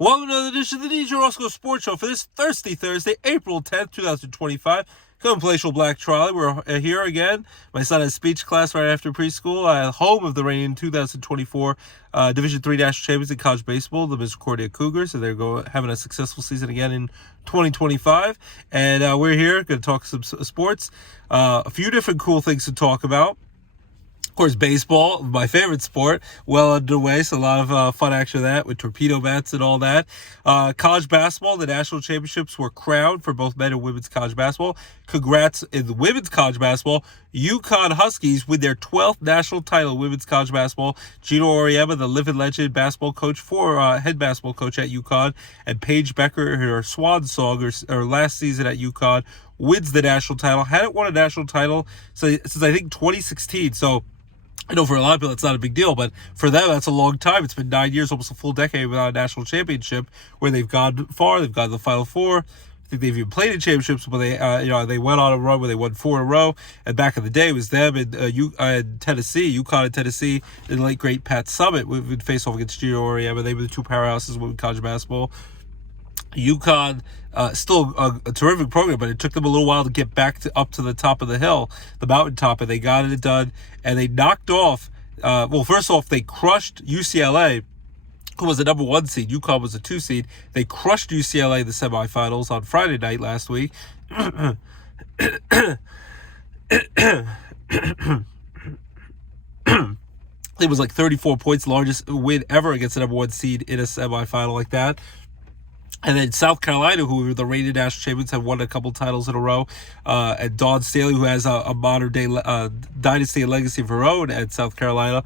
Welcome to another edition of the DJ Roscoe Sports Show for this Thursday, April 10th, 2025. Come and play Palatial Black Trolley. We're here again. My son has speech class right after preschool. Home of the reigning 2024 Division III National Champions in college baseball, the Misericordia Cougars. So they're having a successful season again in 2025. And we're here going to talk some sports. A few different cool things to talk about. Of course, baseball, my favorite sport, well underway, so a lot of fun action of that with torpedo bats and all that. College basketball, the national championships were crowned for both men and women's college basketball. Congrats in the women's college basketball. UConn Huskies with their 12th national title in women's college basketball. Gino Auriemma, the living legend basketball coach head basketball coach at UConn, and Paige Becker, her swan song, or last season at UConn, wins the national title. Hadn't won a national title since I think 2016, so I know for a lot of people it's not a big deal, but for them that's a long time. It's been 9 years, almost a full decade without a national championship where they've gone far. They've gone to the Final Four. I think they've even played in championships, but they went on a run where they won 4 in a row. And back in the day, it was them and Tennessee, UConn and Tennessee, and the late great Pat Summitt would face off against Gino Auriemma. They were the two powerhouses in women's college basketball. UConn, still a terrific program, but it took them a little while to get back up to the top of the hill, the mountaintop, and they got it done. And they knocked off, first off, they crushed UCLA, who was the number 1 seed. UConn was a 2 seed. They crushed UCLA in the semifinals on Friday night last week. It was like 34 points, largest win ever against the number 1 seed in a semifinal like that. And then South Carolina, who were the reigning national champions, have won a couple titles in a row. And Dawn Staley, who has a modern-day dynasty and legacy of her own at South Carolina,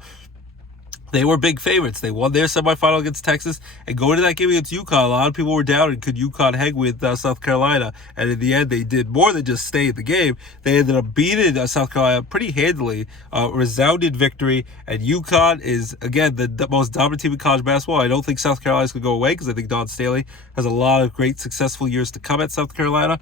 they were big favorites. They won their semifinal against Texas. And going to that game against UConn, a lot of people were doubting, could UConn hang with South Carolina? And in the end, they did more than just stay in the game. They ended up beating South Carolina pretty handily, resounding victory. And UConn is, again, the most dominant team in college basketball. I don't think South Carolina's going to go away because I think Dawn Staley has a lot of great, successful years to come at South Carolina.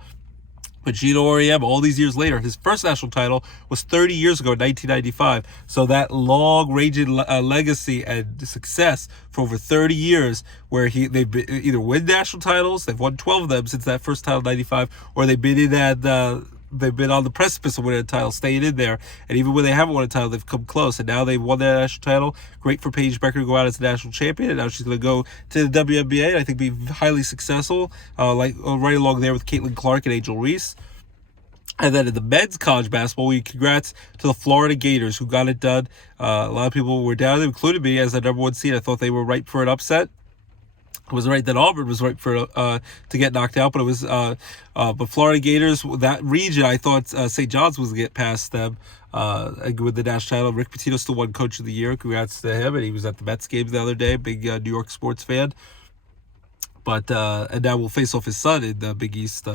But Gino Auriemma, all these years later, his first national title was 30 years ago in 1995. So that long-ranging legacy and success for over 30 years where they've either win national titles, they've won 12 of them since that first title in 95, or they've been they've been on the precipice of winning a title, staying in there. And even when they haven't won a title, they've come close. And now they've won that national title. Great for Paige Becker to go out as a national champion. And now she's going to go to the WNBA and I think be highly successful, right along there with Caitlin Clark and Angel Reese. And then in the men's college basketball, congrats to the Florida Gators who got it done. A lot of people were down, including me, as the number 1 seed. I thought they were ripe for an upset. It was right that Auburn was right for to get knocked out, but it was but Florida Gators, that region, I thought St. John's was going to get past them with the national title. Rick Pitino still won Coach of the Year. Congrats to him, and he was at the Mets games the other day. Big New York sports fan. But and now we'll face off his son in the Big East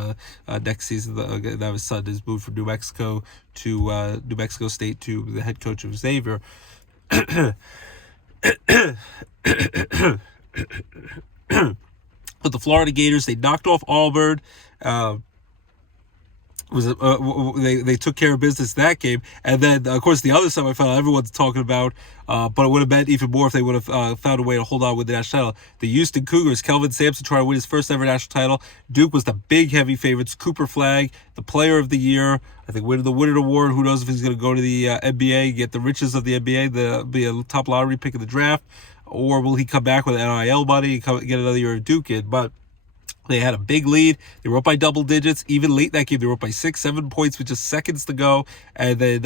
next season. Now his son has moved from New Mexico to New Mexico State to the head coach of Xavier. But the Florida Gators, they knocked off Auburn. They took care of business that game, and then of course the other semifinal everyone's talking about, but it would have meant even more if they would have found a way to hold on with the national title. The Houston Cougars, Kelvin Sampson trying to win his first ever national title. Duke was the big heavy favorites. Cooper Flagg, the Player of the Year, I think winning the Winter Award. Who knows if he's going to go to the NBA, get the riches of the NBA, be a top lottery pick of the draft, or will he come back with NIL money and get another year of Duke in? But they had a big lead. They were up by double digits. Even late in that game, they were up by 6-7 points with just seconds to go. And then,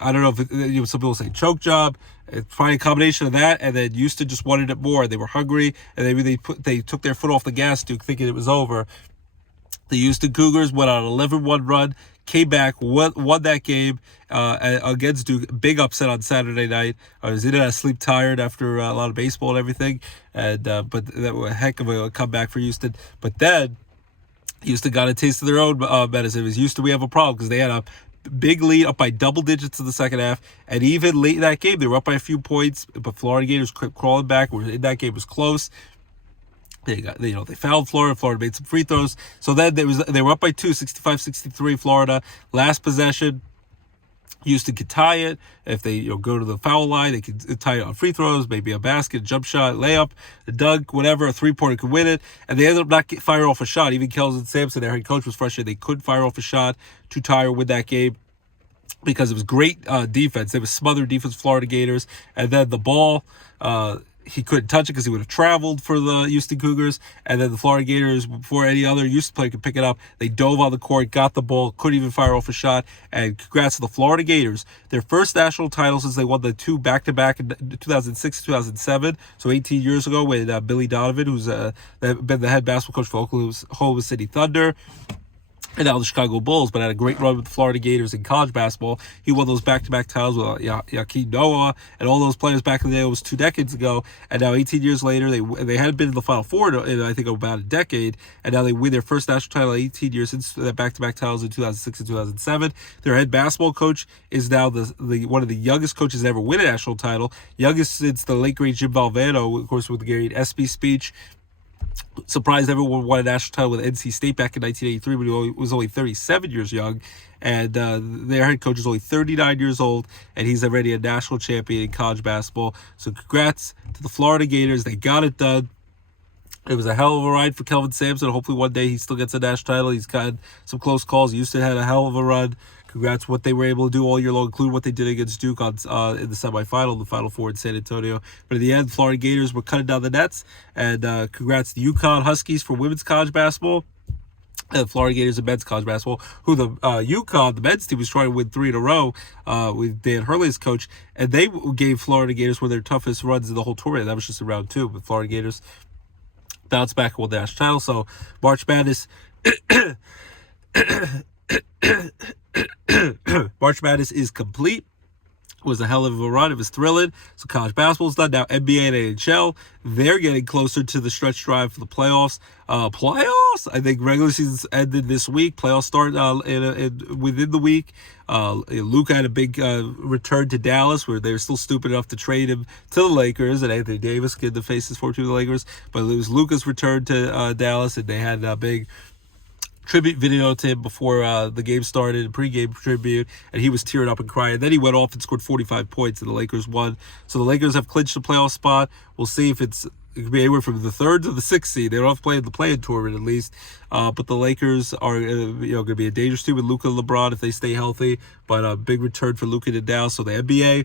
I don't know if some people say choke job. It's probably a combination of that. And then Houston just wanted it more. They were hungry. And they took their foot off the gas, Duke, thinking it was over. The Houston Cougars went on an 11-1 run, came back, won that game against Duke. Big upset on Saturday night. I was in it, I sleep tired after a lot of baseball and everything. And but that was a heck of a comeback for Houston. But then Houston got a taste of their own medicine. It was Houston, we have a problem because they had a big lead up by double digits in the second half. And even late in that game, they were up by a few points. But Florida Gators kept crawling back. That game was close. They fouled Florida. Florida made some free throws. So then they were up by 2, 65-63, Florida. Last possession, Houston could tie it. If they go to the foul line, they could tie it on free throws, maybe a basket, jump shot, layup, a dunk, whatever. A three-pointer could win it. And they ended up not firing off a shot. Even Kelvin Sampson, their head coach, was frustrated. They couldn't fire off a shot to tie or win that game because it was great defense. They were smothered defense, Florida Gators. And then the ball, he couldn't touch it because he would have traveled for the Houston Cougars. And then the Florida Gators, before any other Houston player could pick it up, they dove on the court, got the ball, couldn't even fire off a shot. And congrats to the Florida Gators. Their first national title since they won the two back-to-back in 2006 2007. So 18 years ago with Billy Donovan, who's been the head basketball coach for Oklahoma City Thunder, and now the Chicago Bulls, but had a great run with the Florida Gators in college basketball. He won those back-to-back titles with Joakim Noah and all those players back in the day. It was 2 decades ago, and now 18 years later, they hadn't been in the Final Four in I think about a decade, and now they win their first national title 18 years since that back-to-back titles in 2006 and 2007. Their head basketball coach is now the one of the youngest coaches to ever win a national title, youngest since the late great Jim Valvano, of course, with the great SB speech. Surprised everyone won a national title with NC State back in 1983 when he was only 37 years young. And their head coach is only 39 years old, and he's already a national champion in college basketball. So congrats to the Florida Gators. They got it done. It was a hell of a ride for Kelvin Sampson. Hopefully one day he still gets a national title. He's gotten some close calls. He used to have a hell of a run. Congrats what they were able to do all year long, including what they did against Duke in the semifinal, the Final Four in San Antonio. But in the end, Florida Gators were cutting down the nets. And congrats to the UConn Huskies for women's college basketball. And Florida Gators and men's college basketball, who the UConn, the men's team, was trying to win 3 in a row with Dan Hurley as coach. And they gave Florida Gators one of their toughest runs in the whole tournament. That was just in round 2. But Florida Gators bounced back and won the national title. So March Madness... March Madness is complete. It was a hell of a run. It was thrilling. So college basketball's done. Now NBA and NHL, they're getting closer to the stretch drive for the playoffs. Playoffs? I think regular season's ended this week. Playoffs start within the week. Luka had a big return to Dallas, where they were still stupid enough to trade him to the Lakers, and Anthony Davis get the faces for to the Lakers. But it was Luka's return to Dallas, and they had a big tribute video to him before the game started, a pregame tribute, and he was tearing up and crying. Then he went off and scored 45 points, and the Lakers won. So the Lakers have clinched a playoff spot. We'll see if it could be anywhere from the 3rd to the 6th seed. They don't have to play in the play-in tournament at least. But the Lakers are going to be a dangerous team with Luka and LeBron if they stay healthy. But a big return for Luka and Dallas. So the NBA,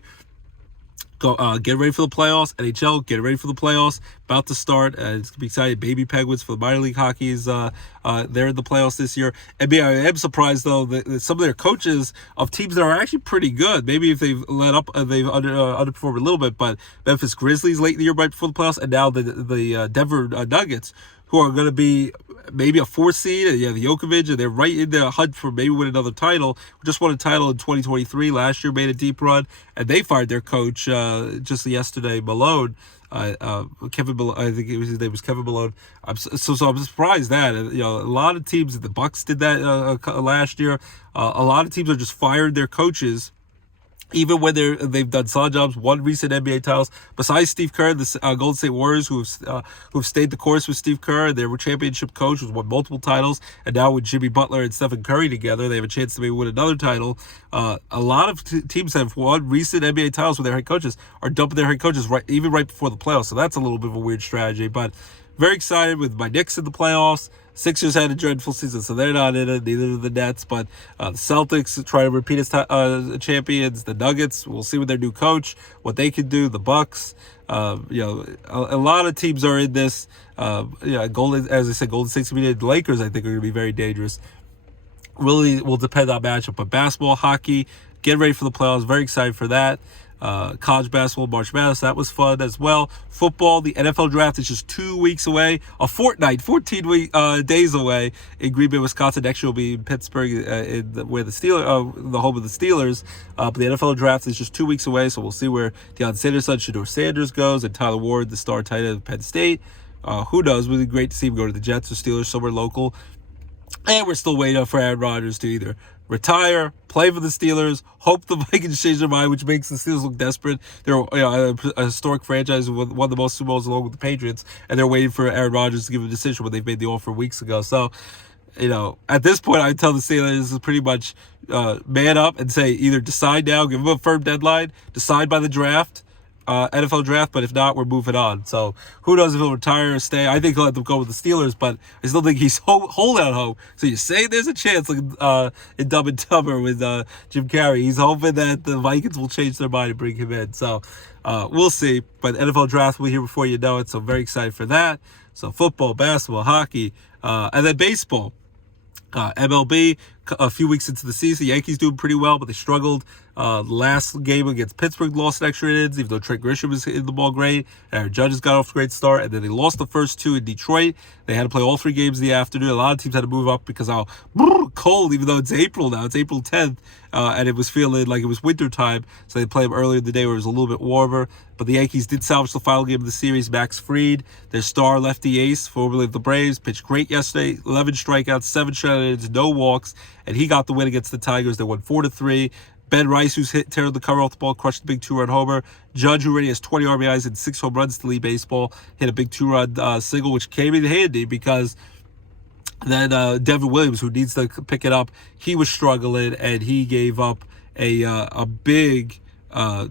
get ready for the playoffs. NHL, get ready for the playoffs. About to start. It's going to be exciting. Baby Penguins for the minor league hockey is they're in the playoffs this year. NBA, I am surprised, though, that some of their coaches of teams that are actually pretty good. Maybe if they've let up, they've underperformed a little bit. But Memphis Grizzlies late in the year right before the playoffs. And now the Denver Nuggets, who are going to be maybe a 4th seed, and the Jokovic, and they're right in the hunt for maybe win another title. Just won a title in 2023. Last year made a deep run, and they fired their coach just yesterday, Malone. Kevin Malone, I think his name was Kevin Malone. I'm surprised that a lot of teams, the Bucks did that last year. A lot of teams are just fired their coaches, even when they've done solid jobs, won recent NBA titles. Besides Steve Kerr, the Golden State Warriors, who've stayed the course with Steve Kerr, their championship coach, who's won multiple titles, and now with Jimmy Butler and Stephen Curry together, they have a chance to maybe win another title. A lot of teams that have won recent NBA titles with their head coaches are dumping their head coaches right before the playoffs. So that's a little bit of a weird strategy, but very excited with my Knicks in the playoffs. Sixers had a dreadful season, so they're not in it. Neither do the Nets, but the Celtics try to repeat as champions. The Nuggets, we'll see with their new coach what they can do. The Bucks, a lot of teams are in this. Golden State's going to be the Lakers. I think are going to be very dangerous. Really will depend on matchup, but basketball, hockey, get ready for the playoffs. Very excited for that. College basketball, March Madness, that was fun as well. Football, the NFL draft is just 2 weeks away, a fortnight, 14 days away in Green Bay, Wisconsin. Next year will be in Pittsburgh, where the home of the Steelers. But the NFL draft is just 2 weeks away, so we'll see where Deion Sanders' son, Shedeur Sanders, goes, and Tyler Ward, the star tight end of Penn State. Who knows? It would be great to see him go to the Jets or Steelers, somewhere local. And we're still waiting for Aaron Rodgers to either retire, play for the Steelers, hope the Vikings change their mind, which makes the Steelers look desperate. They're a historic franchise who won the most Super Bowls along with the Patriots, and they're waiting for Aaron Rodgers to give a decision when they've made the offer weeks ago. So at this point, I tell the Steelers is pretty much man up and say either decide now, give them a firm deadline, decide by the draft, NFL draft, but if not, we're moving on. So who knows if he'll retire or stay. I think he'll have to go with the Steelers, but I still think he's holdout hope. So you say there's a chance, like in Dumb and Dumber with Jim Carrey. He's hoping that the Vikings will change their mind and bring him in. So we'll see. But NFL draft will be here before you know it. So very excited for that. So football, basketball, hockey, and then baseball. MLB, a few weeks into the season, Yankees doing pretty well, but they struggled. Last game against Pittsburgh, lost extra innings, even though Trent Grisham was hitting the ball great. Aaron Judge has got off to a great start, and then they lost the first two in Detroit. They had to play all 3 games in the afternoon. A lot of teams had to move up because how cold, even though it's April now. It's April 10th, and it was feeling like it was winter time, so they played them earlier in the day where it was a little bit warmer. But the Yankees did salvage the final game of the series. Max Fried, their star lefty ace, formerly of the Braves, pitched great yesterday. 11 strikeouts, 7 shutouts, no walks, and he got the win against the Tigers. They won 4-3. Ben Rice, who's teared the cover off the ball, crushed the big 2-run homer. Judge, who already has 20 RBIs and 6 home runs to lead baseball, hit a big 2-run single, which came in handy because then Devin Williams, who needs to pick it up, he was struggling, and he gave up a big...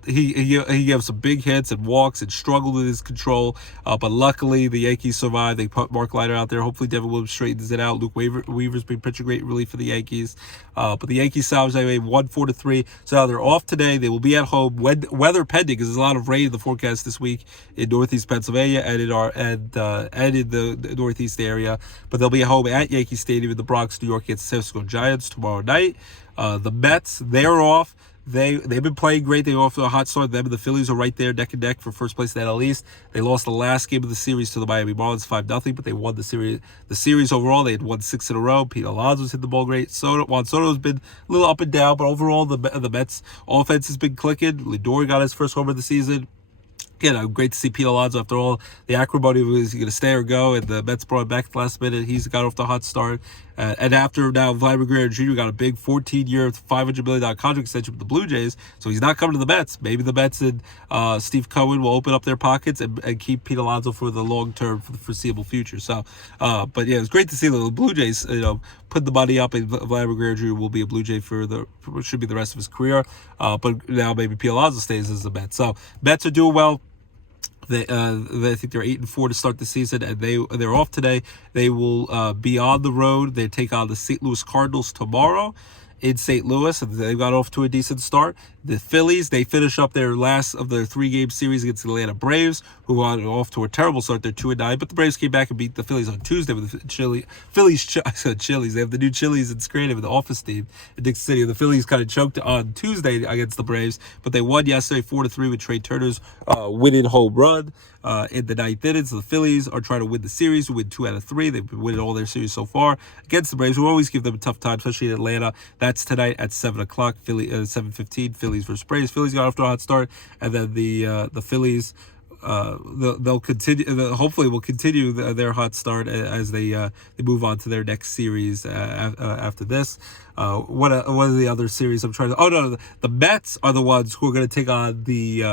He gave some big hits and walks and struggled with his control, but luckily the Yankees survived. They put Mark Leiter out there. Hopefully Devin Williams straightens it out. Luke Weaver's been pitching great relief for the Yankees, but the Yankees salvaged. They made 1-4-3. So now they're off today. They will be at home. Weather pending, because there's a lot of rain in the forecast this week in Northeast Pennsylvania and in the Northeast area. But they'll be at home at Yankee Stadium in the Bronx, New York, against the San Francisco Giants tomorrow night. The Mets, they're off. They've been playing great. They're off to a hot start. Them and the Phillies are right there, neck and neck for first place in the NL East. They lost the last game of the series to the Miami Marlins 5-0, but they won the series. The series overall, they had won 6 in a row. Pete Alonso's hit the ball great. Juan Soto's been a little up and down, but overall, the Mets offense has been clicking. Lindor got his first homer of the season. Great to see Pete Alonso after all the acrimony of was he going to stay or go, and the Mets brought him back at the last minute. He's got off the hot start. And after now, Vladimir Guerrero Jr. got a big 14-year, $500 million contract extension with the Blue Jays, so he's not coming to the Mets. Maybe the Mets and Steve Cohen will open up their pockets and keep Pete Alonso for the long term, for the foreseeable future. So, but yeah, it was great to see the Blue Jays, put the money up, and Vladimir Guerrero Jr. will be a Blue Jay should be the rest of his career. But now maybe Pete Alonso stays as the Mets. So Mets are doing well. I think they're 8-4 to start the season, and they're off today. They will be on the road. They take on the St. Louis Cardinals tomorrow in St. Louis, and they got off to a decent start. The Phillies, they finish up their last of their 3-game series against the Atlanta Braves, who got off to a terrible start. They're 2-9, but the Braves came back and beat the Phillies on Tuesday with the Phillies. I said Chili's. They have the new Chili's in Scranton with the office team in Dixie City. The Phillies kind of choked on Tuesday against the Braves, but they won yesterday 4-3 with Trey Turner's winning home run in the 9th inning. So the Phillies are trying to win the series, win 2 out of 3. They've been winning all their series so far against the Braves. We always give them a tough time, especially in Atlanta. That's tonight at 7 o'clock, 7:15. Phillies versus Braves. Phillies got off to a hot start, and then the Phillies they'll continue. Hopefully, will continue their hot start as they move on to their next series after this. What are the other series I'm trying to? Oh no, the Mets are the ones who are going to take on the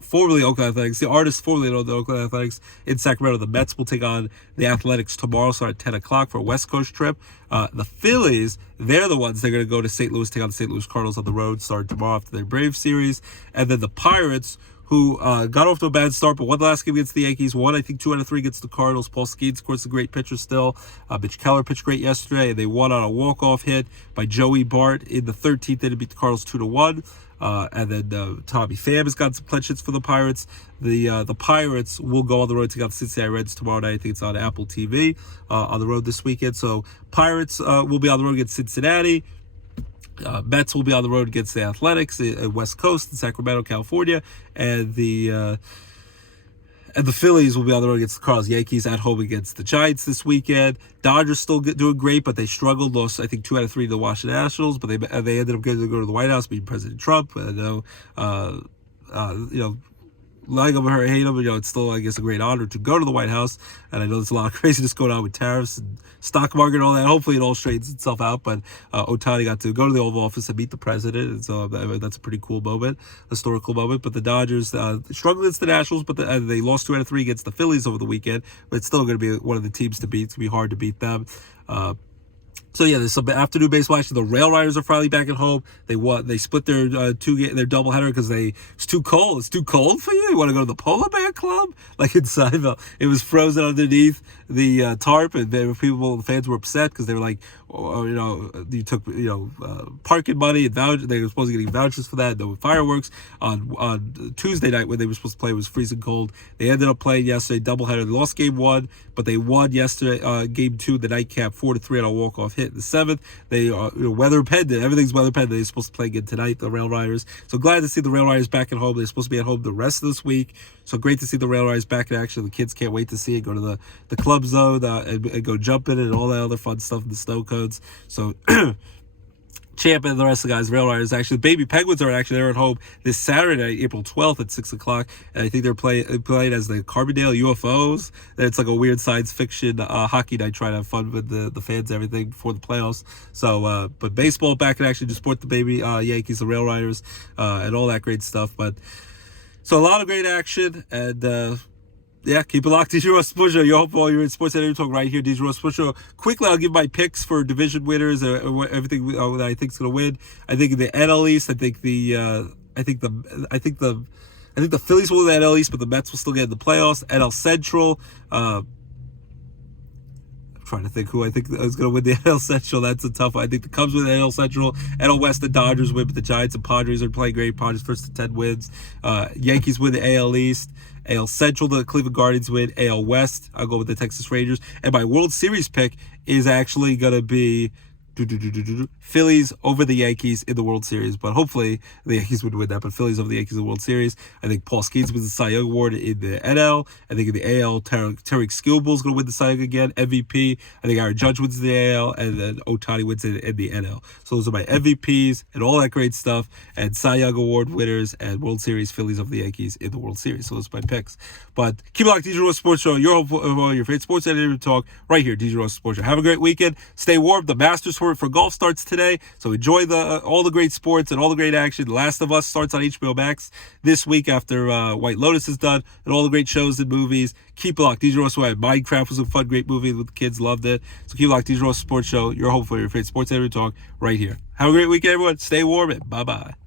formerly Oakland Athletics, the artists formerly known the Oakland Athletics in Sacramento. The Mets will take on the Athletics tomorrow, start at 10 o'clock for a West Coast trip. The Phillies, they're the ones they're going to go to St. Louis, take on the St. Louis Cardinals on the road, start tomorrow after their Braves series, and then the Pirates, who got off to a bad start, but won the last game against the Yankees. Won, I think, 2 out of 3 against the Cardinals. Paul Skeens, of course, a great pitcher still. Mitch Keller pitched great yesterday, and they won on a walk-off hit by Joey Bart in the 13th inning, beat the Cardinals 2-1. And then Tommy Pham has got some clutch hits for the Pirates. The Pirates will go on the road to take out the Cincinnati Reds tomorrow night. I think it's on Apple TV on the road this weekend. So Pirates will be on the road against Cincinnati. Mets will be on the road against the Athletics at West Coast in Sacramento, California, and the Phillies will be on the road against the Cardinals. Yankees at home against the Giants this weekend. Dodgers still doing great, but they struggled. Lost, I think, 2 out of 3 to the Washington Nationals, but they ended up getting to go to the White House, meeting President Trump. I know, like him or hate him, it's still, I guess, a great honor to go to the White House. And I know there's a lot of craziness going on with tariffs and stock market and all that. Hopefully it all straightens itself out. But Ohtani got to go to the Oval Office and meet the president. And so that's a pretty cool moment, historical moment. But the Dodgers struggled against the Nationals, but they lost 2 out of 3 against the Phillies over the weekend. But it's still going to be one of the teams to beat. It's going to be hard to beat them. So yeah, there's some afternoon baseball action. The Rail Riders are finally back at home. They split their their doubleheader because it's too cold. It's too cold for you. You want to go to the Polar Bear Club like in Seinfeld? It was frozen underneath the tarp, and the fans were upset because they were like, you took parking money and they were supposed to get vouchers for that. No fireworks on Tuesday night when they were supposed to play. It was freezing cold. They ended up playing yesterday doubleheader. They lost game 1, but they won yesterday game 2, the nightcap 4-3 on a walk-off hit in the 7th. They are weather pendant. Everything's weather pendant. They're supposed to play again tonight, the Rail Riders. So glad to see the Rail Riders back at home. They're supposed to be at home the rest of this week. So great to see the Rail Riders back in action. The kids can't wait to see it. Go to the club zone and go jumping and all that other fun stuff in the snow codes. So Champ and the rest of the guys, Rail Riders, actually, the Baby Penguins they're at home this Saturday night, April 12th at 6 o'clock. And I think they're playing as the Carbondale UFOs. It's like a weird science fiction hockey night, trying to have fun with the fans and everything before the playoffs. So, but baseball back in action to support the baby Yankees, the Rail Riders, and all that great stuff. But so a lot of great action, and yeah, keep it locked. DJ Roscoe Sports Show. Your hope for all your sports and talk right here. DJ Roscoe Sports Show. Quickly, I'll give my picks for division winners. Everything that I think is going to win. I think in the NL East. I think the Phillies will win the NL East, but the Mets will still get in the playoffs. NL Central. I'm trying to think who I think is going to win the NL Central. That's a tough one. I think the Cubs win the NL Central. NL West, the Dodgers win, but the Giants and Padres are playing great. Padres first to 10 wins. Yankees win the AL East. AL Central, the Cleveland Guardians win. AL West, I'll go with the Texas Rangers. And my World Series pick is actually going to be Phillies over the Yankees in the World Series, but hopefully the Yankees would win that. But Phillies over the Yankees in the World Series. I think Paul Skeens wins the Cy Young Award in the NL. I think in the AL, Tarek Skillbull is going to win the Cy Young again, MVP. I think Aaron Judge wins the AL, and then Ohtani wins it in the NL. So those are my MVPs and all that great stuff, and Cy Young Award winners and World Series Phillies over the Yankees in the World Series. So those are my picks. But keep it locked, DJ Roscoe Sports Show. Your home for your favorite sports and talk right here, DJ Roscoe Sports Show. Have a great weekend. Stay warm. The Masters for golf starts today, so enjoy all the great sports and all the great action. The Last of Us starts on HBO Max this week after White Lotus is done, and all the great shows and movies. Keep it locked. DJ Roscoe. Minecraft was a fun, great movie with the kids, loved it. So keep it locked. DJ Roscoe Sports Show. Your home for your favorite sports and talk right here. Have a great weekend, everyone. Stay warm and bye-bye.